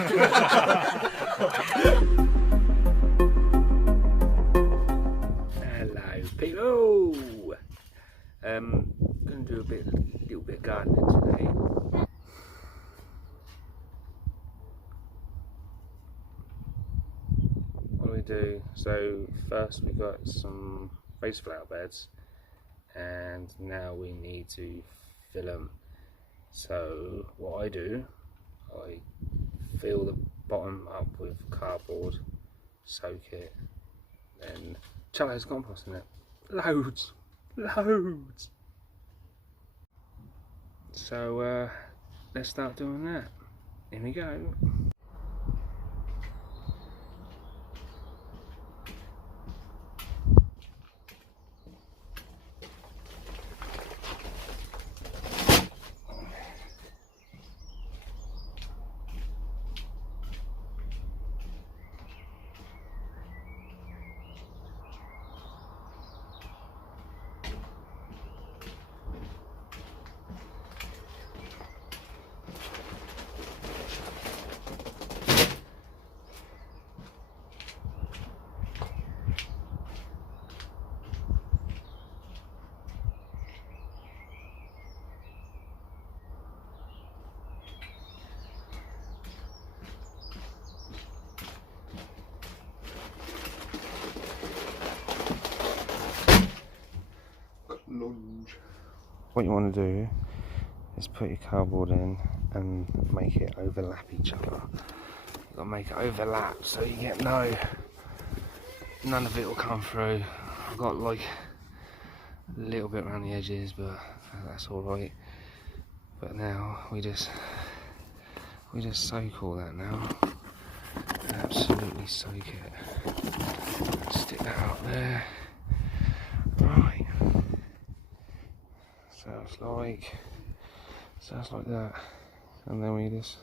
Hello, people. Gonna do a little bit of gardening today. What do we do? So first we got some raised flower beds, and now we need to fill them. So what I do, I fill the bottom up with cardboard, soak it, then chuck loads of compost in it. Loads! So let's start doing that. Here we go. What you want to do is put your cardboard in and make it overlap each other. You've got to make it overlap so you get none of it will come through. I've got like a little bit around the edges, but that's alright. But now we just soak all that now. Absolutely soak it. Stick that out there. Right. Sounds like that, and then we just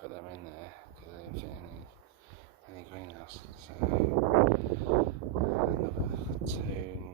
put them in there because they didn't fit any greenhouse. So another 2